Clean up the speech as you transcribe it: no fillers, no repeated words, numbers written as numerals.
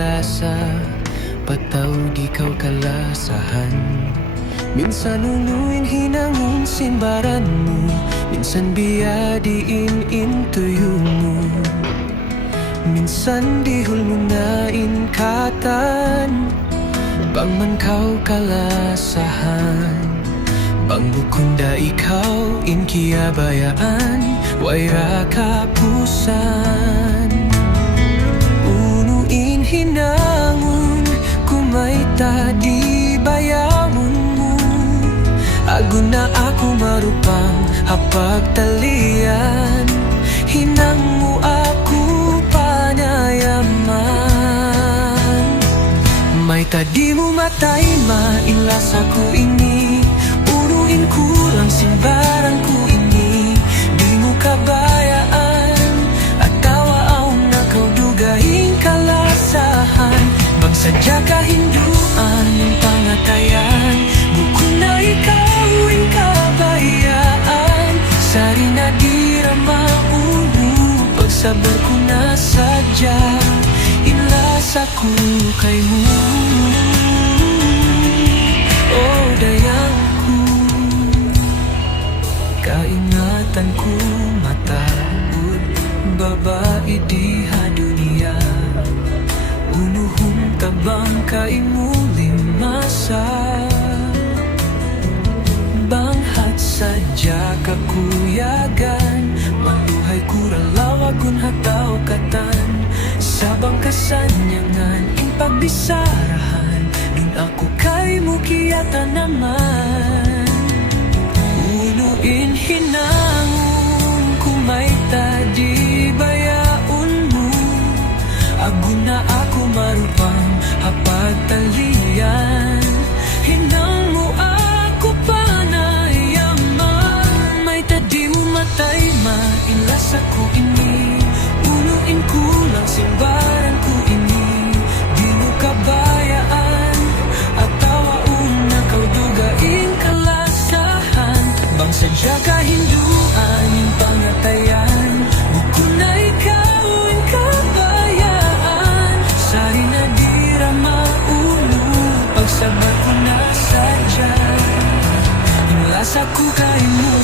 kalasa, patawag ikaw kalasahan. Minsan unuin hinangon simbaran mo, minsan biyadiin intuyo mo, minsan dihul mo na inkatan. Bang man kau kalasahan, bang bukunda ikaw inkiabayaan, wayra kapusan. Unuin hinangon kumay tadi bayawon mo, agun na ako marupang hapag talian, hinang mo ako panayaman. May tadi mo matay mailas ako ini, unuin ko lang simbaran ko ini. Di mo kabayaan at tawa ang nakaudugahin kalasahan. Magsadya ka hinduan ng pangatayan, bukod na ikaw ang kabayaan. Sari na di ramaulo, pagsabar ko na sadya, inlas ako kay mo. Oh dayangku, kaingatan ko mataud, babae di hadunia. Unuhum tabang kaimuling masa, banghat sadya kakuyagan, maluhay kuralawagun hataw katan. Sabang kasanyangan ing pagbisarahan, dun ako kay mukiyata naman. Unuin hinangon kumay tadi bayaon mo, agun na ako marupang hapag talian, hinang mo ako panayaman. May tadi mo matay mailas ako ini, unuin ko lang simbaran ko ini. Di mo kabayaan at tawaon na kaudugain kalasahan. Bang sadya ka hinduan yung pangatayan, bukod na ikaw ang kabayaan. Sari na di ramaulo, pagsabat ko na sadya, inlas ako kay mo.